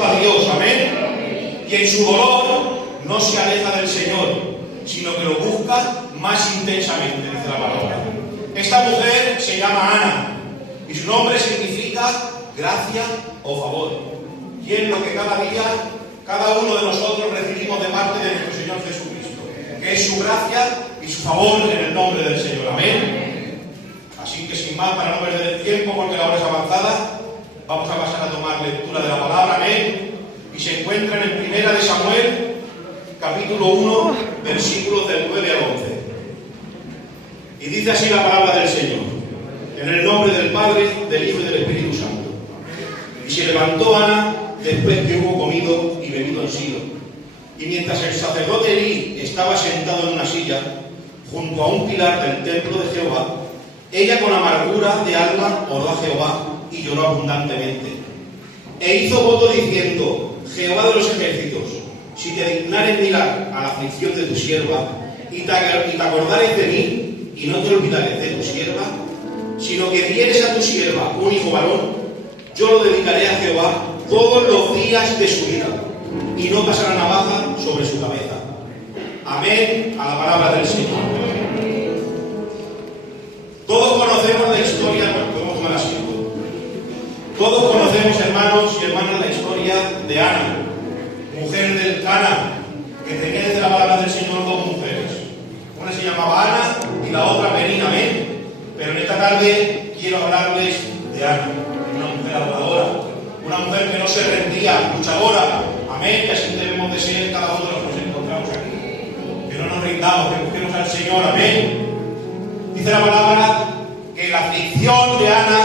a Dios, amén. Y en su dolor no se aleja del Señor, sino que lo busca más intensamente, dice la palabra. Esta mujer se llama Ana y su nombre significa gracia o favor. Y es lo que cada día, cada uno de nosotros recibimos de parte de nuestro Señor Jesucristo, que es su gracia y su favor en el nombre del Señor, amén. Así que sin más, para no perder el tiempo, porque la hora es avanzada, vamos a pasar a tomar lectura de la palabra, amén. Y se encuentran en Primera de Samuel, capítulo 1, versículos del 9 al 11. Y dice así la palabra del Señor: en el nombre del Padre, del Hijo y del Espíritu Santo. Y se levantó Ana después que hubo comido y bebido en Silo. Y mientras el sacerdote Elí estaba sentado en una silla, junto a un pilar del templo de Jehová, ella con amargura de alma oró a Jehová y lloró abundantemente. E hizo voto diciendo: Jehová de los ejércitos, si te dignares mirar a la aflicción de tu sierva, y te acordares de mí, y no te olvidares de tu sierva, sino que dieres a tu sierva un hijo varón, yo lo dedicaré a Jehová todos los días de su vida, y no pasará navaja sobre su cabeza. Amén a la palabra del Señor. Todos conocemos la historia, podemos tomar asiento. Todos conocemos, hermanos y hermanas, la historia de Ana, mujer del Cana, que tenía desde la palabra del Señor dos mujeres. Una se llamaba Ana y la otra Penina, amén. Pero en esta tarde quiero hablarles de Ana, una mujer adoradora, una mujer que no se rendía, luchadora, amén, y así debemos de ser cada uno de los que nos encontramos aquí. Que no nos rindamos, que busquemos al Señor, amén. Dice la palabra que la aflicción de Ana,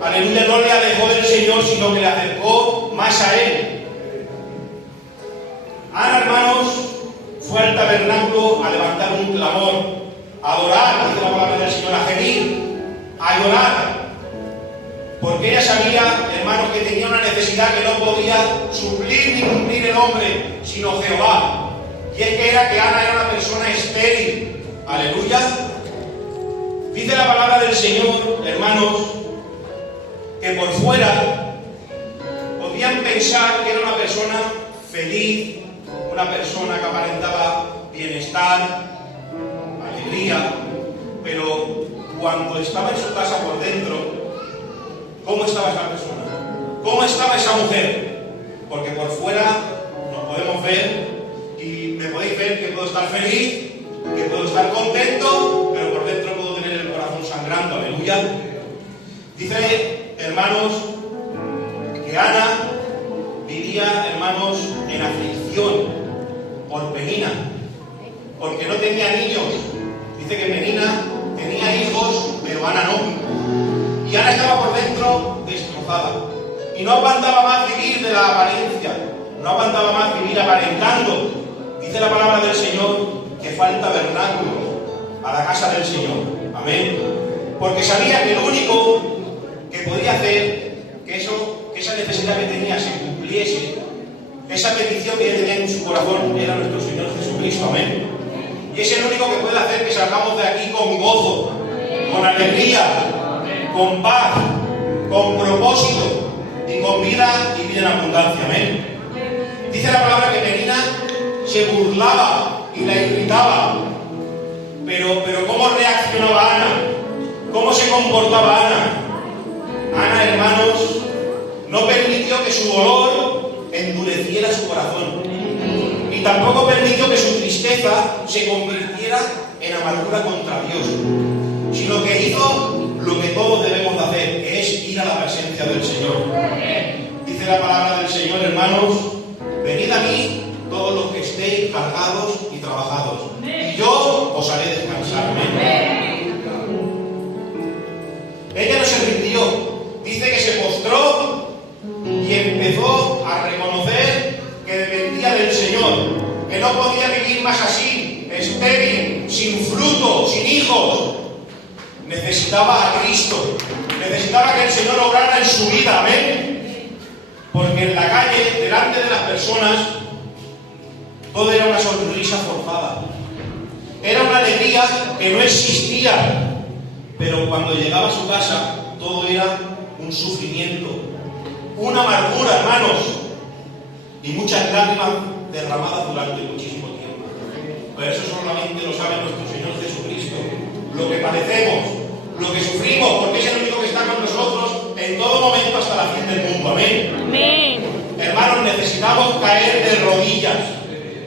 aleluya, no le alejó del Señor, sino que le acercó más a Él. Ana, hermanos, fue al tabernáculo a levantar un clamor, a adorar, dice la palabra del Señor, a gemir, a llorar, porque ella sabía, hermanos, que tenía una necesidad que no podía suplir ni cumplir el hombre, sino Jehová. Y es que Ana era una persona estéril, aleluya. Dice la palabra del Señor, hermanos, que por fuera podían pensar que era una persona feliz, una persona que aparentaba bienestar, alegría, pero cuando estaba en su casa por dentro, ¿cómo estaba esa persona? ¿Cómo estaba esa mujer? Porque por fuera nos podemos ver y me podéis ver que puedo estar feliz, que puedo estar contento, pero por dentro puedo tener el corazón sangrando, aleluya. Dice, hermanos, que Ana vivía, hermanos, en aflicción por Penina, porque no tenía niños. Dice que Penina tenía hijos, pero Ana no. Y Ana estaba por dentro destrozada. Y no aguantaba más vivir de la apariencia, no aguantaba más vivir aparentando. Dice la palabra del Señor que falta tabernáculo a la casa del Señor. Amén. Porque sabía que lo único que podía hacer que esa necesidad que tenía se cumpliese, esa petición que ella tenía en su corazón, era nuestro Señor Jesucristo, amén. Y es el único que puede hacer que salgamos de aquí con gozo, con alegría, con paz, con propósito y con vida y vida en abundancia, amén. Dice la palabra que Penina se burlaba y la irritaba, pero ¿cómo reaccionaba Ana? ¿Cómo se comportaba Ana? Ana, hermanos, no permitió que su dolor endureciera su corazón, ni tampoco permitió que su tristeza se convirtiera en amargura contra Dios, sino que hizo lo que todos debemos de hacer, que es ir a la presencia del Señor. Dice la palabra del Señor, hermanos: venid a mí todos los que estéis cargados y trabajados, y yo os haré descansar. Amén. Ella no se rindió. Dice que se postró y empezó a reconocer que dependía del Señor, que no podía vivir más así, estéril, sin fruto, sin hijos. Necesitaba a Cristo, necesitaba que el Señor obrara en su vida, amén. Porque en la calle, delante de las personas, todo era una sonrisa forzada, era una alegría que no existía, pero cuando llegaba a su casa todo era un sufrimiento, una amargura, hermanos, y muchas lágrimas derramadas durante muchísimo tiempo. Pero eso solamente lo sabe nuestro Señor Jesucristo. Lo que padecemos, lo que sufrimos, porque es el único que está con nosotros en todo momento hasta la fin del mundo. Amén. Amén. Hermanos, necesitamos caer de rodillas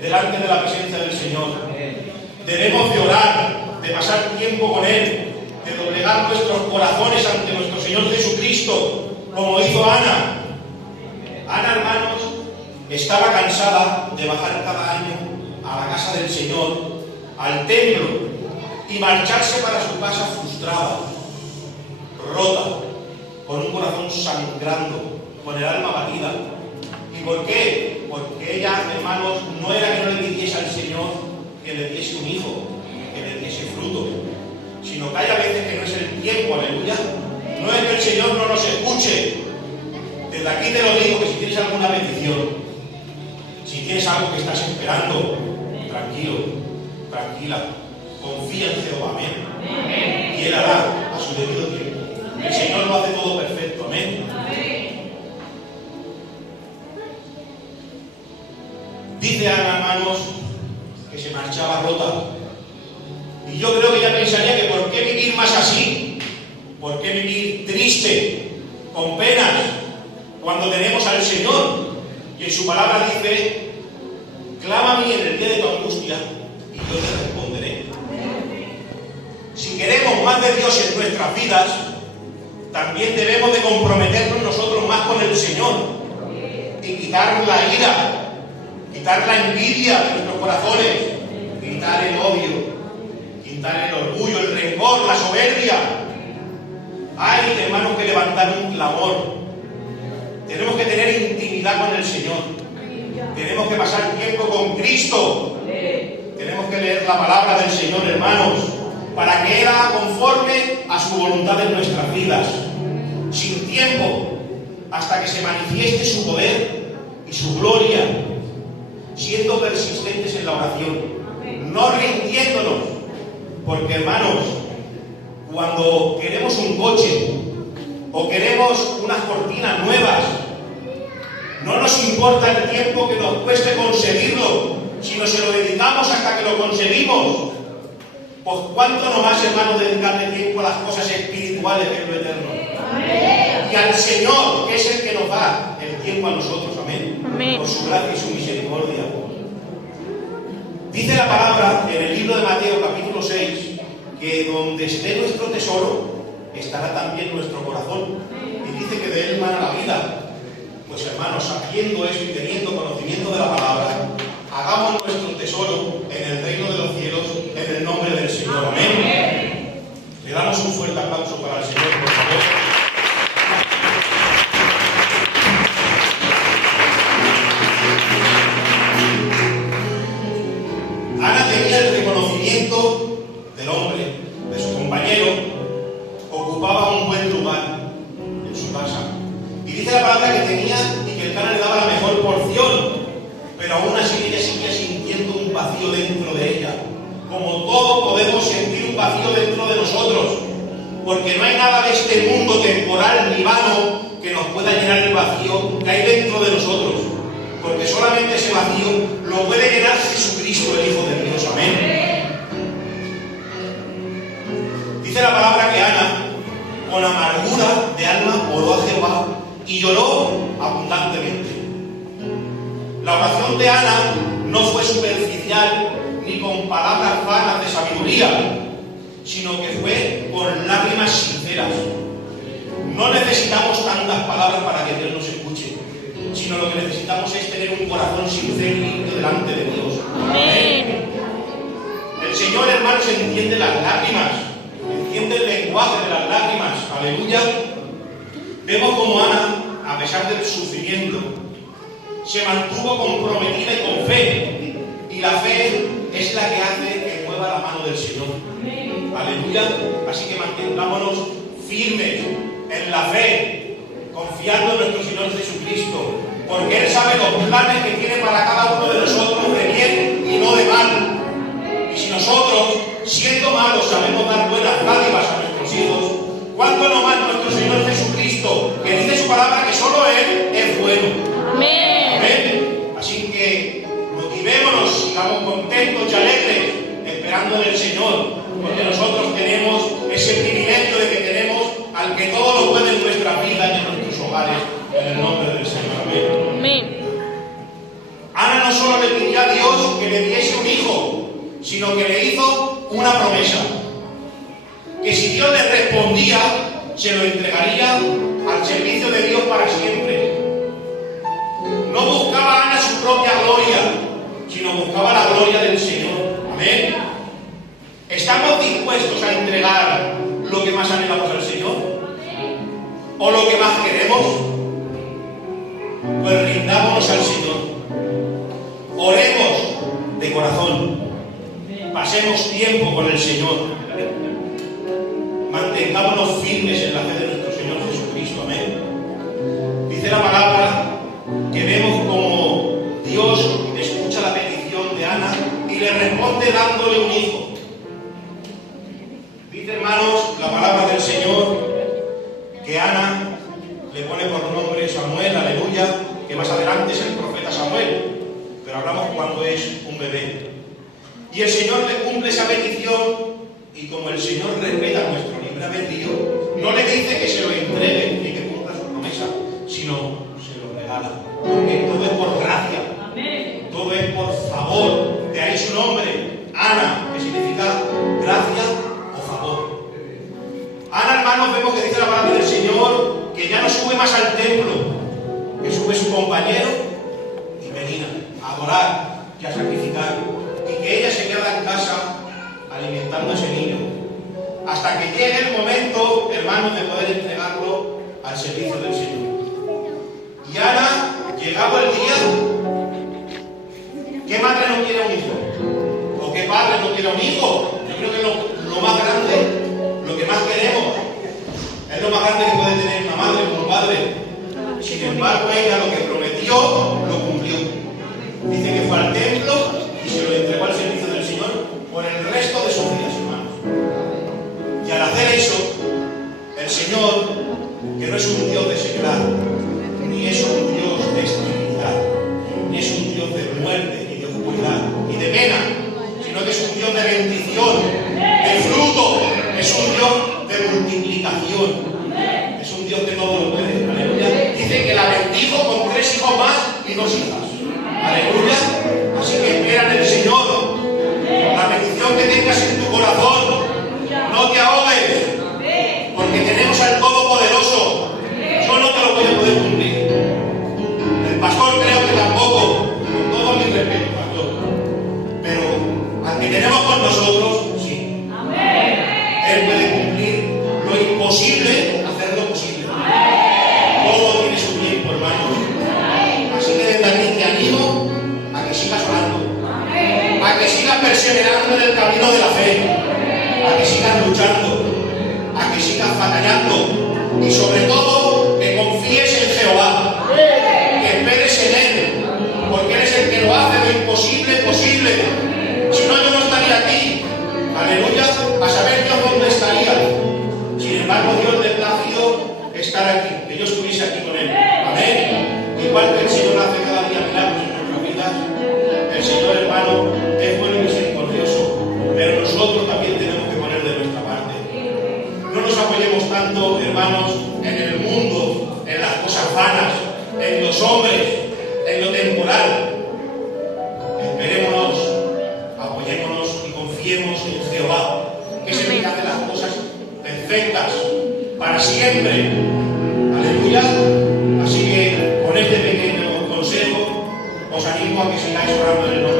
delante de la presencia del Señor. Debemos de orar, de pasar tiempo con Él, de doblegar nuestros corazones ante nuestro Señor Jesucristo, como hizo Ana. Ana, hermanos, estaba cansada de bajar cada año a la casa del Señor, al templo, y marcharse para su casa frustrada, rota, con un corazón sangrando, con el alma batida. ¿Y por qué? Porque ella, hermanos, no era que no le pidiese al Señor que le diese un hijo, que le diese fruto, sino que hay a veces que no es el tiempo, aleluya. No es que el Señor no nos escuche. Desde aquí te lo digo, que si tienes alguna petición, si tienes algo que estás esperando, tranquilo, tranquila, confía en Jehová, amén. Y Él hará a su debido tiempo. El Señor lo hace todo perfecto, amén. Dice Ana, hermanos, que se marchaba rota. Y yo creo que ella pensaría que ¿por qué vivir más así? ¿Por qué vivir triste, con penas, cuando tenemos al Señor? Y en su palabra dice: clama a mí en el día de tu angustia y yo te responderé. Si queremos más de Dios en nuestras vidas, también debemos de comprometernos nosotros más con el Señor y quitar la ira, quitar la envidia de nuestros corazones, quitar el odio, quitar el orgullo, el rencor, la soberbia. Hay, hermanos, que levantar un clamor. Tenemos que tener intimidad con el Señor. Tenemos que pasar tiempo con Cristo. Tenemos que leer la palabra del Señor, hermanos, para que Él haga conforme a su voluntad en nuestras vidas. Sin tiempo, hasta que se manifieste su poder y su gloria, siendo persistentes en la oración, no rindiéndonos, porque, hermanos, cuando queremos un coche o queremos unas cortinas nuevas, no nos importa el tiempo que nos cueste conseguirlo, sino se lo dedicamos hasta que lo conseguimos. Pues cuánto no más, hermanos, dedicarle tiempo a las cosas espirituales, que es lo eterno. Y al Señor, que es el que nos da el tiempo a nosotros, amén. Por su gracia y su misericordia. Dice la palabra en el libro de Mateo, capítulo 6, que donde esté nuestro tesoro, estará también nuestro corazón. Y dice que de él mana la vida. Pues, hermanos, sabiendo esto y teniendo conocimiento de la palabra, hagamos nuestro tesoro en el reino de los cielos, en el nombre del Señor. Amén. Le damos un fuerte aplauso para el Señor, por favor. Ana tenía el reconocimiento del hombre, de su compañero, ocupaba un buen lugar en su casa. Y dice la palabra que tenía y que el Cana le daba la mejor porción, pero aún así ella seguía sintiendo un vacío dentro de ella. Como todos podemos sentir un vacío dentro de nosotros, porque no hay nada de este mundo temporal ni vano que nos pueda llenar el vacío que hay dentro de nosotros, porque solamente ese vacío lo puede llenar Jesucristo, el Hijo de Dios. Amén. Dice la palabra que Ana, con amargura de alma, oró a Jehová y lloró abundantemente. La oración de Ana no fue superficial ni con palabras vanas de sabiduría, sino que fue con lágrimas sinceras. No necesitamos tantas palabras para que Dios nos escuche, sino lo que necesitamos es tener un corazón sincero y limpio delante de Dios. Amén. El Señor, hermanos, entiende las lágrimas, entiende el lenguaje de las lágrimas. Aleluya. Vemos como Ana, a pesar del sufrimiento, se mantuvo comprometida y con fe. Y la fe es la que hace que mueva la mano del Señor. Aleluya. Así que mantengámonos firmes en la fe, confiando en nuestro Señor Jesucristo, porque Él sabe los planes que tiene para cada uno de nosotros, de bien y no de mal. Y si nosotros, siendo malos, sabemos dar buenas dádivas a nuestros hijos, ¿cuánto no más nuestro Señor Jesucristo, que dice su palabra que solo Él es bueno? Amén. Amén. disfrutando del Señor, porque nosotros tenemos ese privilegio de que tenemos al que todo lo puede en nuestra vida y en nuestros hogares, en el nombre del Señor. Amén. Ana no solo le pidió a Dios que le diese un hijo, sino que le hizo una promesa, que si Dios le respondía, se lo entregaría al servicio de Dios para siempre. No buscaba Ana su propia gloria, sino buscaba la gloria del Señor. Amén. ¿Estamos dispuestos a entregar lo que más anhelamos al Señor? ¿O lo que más queremos? Pues rindámonos al Señor. Oremos de corazón. Pasemos tiempo con el Señor. Mantengámonos firmes en la fe de nuestro Señor Jesucristo. Amén. Dice la palabra que vemos como Dios escucha la petición de Ana y le responde dándole un hijo. Dice, hermanos, la palabra del Señor que Ana le pone por nombre Samuel, aleluya, que más adelante es el profeta Samuel, pero hablamos cuando es un bebé. Y el Señor le cumple esa petición, y como el Señor respeta nuestro libre albedrío, no le dice que se lo entregue ni que cumpla su promesa, sino se lo regala. Porque todo es por gracia, todo es por favor. De ahí su nombre, Ana, que significa gracia o favor. Ana, hermanos, vemos que dice la palabra del Señor que ya no sube más al templo, que sube su compañero y Penina a adorar y a sacrificar, y que ella se queda en casa alimentando a ese niño, hasta que llegue el momento, hermanos, de poder entregarlo al servicio del Señor. Y Ana, llegado el día, ¿qué madre no quiere un hijo? ¿O qué padre no quiere un hijo? Yo creo que lo más grande, lo que más queremos, es lo más grande que puede tener una madre o un padre. Sin embargo, ella lo que prometió, lo cumplió. Dice que fue al templo y se lo entregó al servicio del Señor por el resto de sus vidas, hermanos. Y al hacer eso, el Señor, que no es un Dios de sequedad, ni es un Dios de esterilidad, ni es un Dios de muerte, ni de oscuridad, ni de pena, sino que es un Dios de bendición, de fruto, es un Dios de multiplicación, es un Dios que todo lo puede. Aleluya. Dice que la bendijo con 3 hijos más y 2 hijas. Aleluya. Así que espera en el Señor. La petición que tengas en tu corazón, no te ahogues, porque tenemos al Todopoderoso. Yo no te lo voy a poder cumplir. El pastor creo que tampoco, con todo mi respeto, pastor. Pero al que tenemos con nosotros, sí. Él puede cumplir lo imposible, hacerlo posible. Todo tiene su tiempo, hermanos. Así que desde aquí te animo a que sigas orando, a que sigas perseverando en el camino de la fe, a que sigas luchando, a que sigas batallando y sobre todo que confíes en Jehová, que esperes en Él, porque Él es el que lo hace lo imposible posible. Si no, yo no estaría aquí, aleluya, a saber Dios dónde estaría. Sin embargo, Dios le ha placido estar aquí, que yo estuviese aquí con Él. Amén. Igual que el Señor hace cada día milagros en nuestras vidas, el Señor, hermano, es bueno y misericordioso, pero nosotros también tenemos que poner de nuestra parte. No nos apoyemos tanto, hermanos, en el mundo, en las cosas vanas, en los hombres, en lo temporal. Esperémonos, apoyémonos y confiemos en Jehová, que es el que hace las cosas perfectas para siempre. Aleluya. Así que con este pequeño consejo os animo a que sigáis orando en el nombre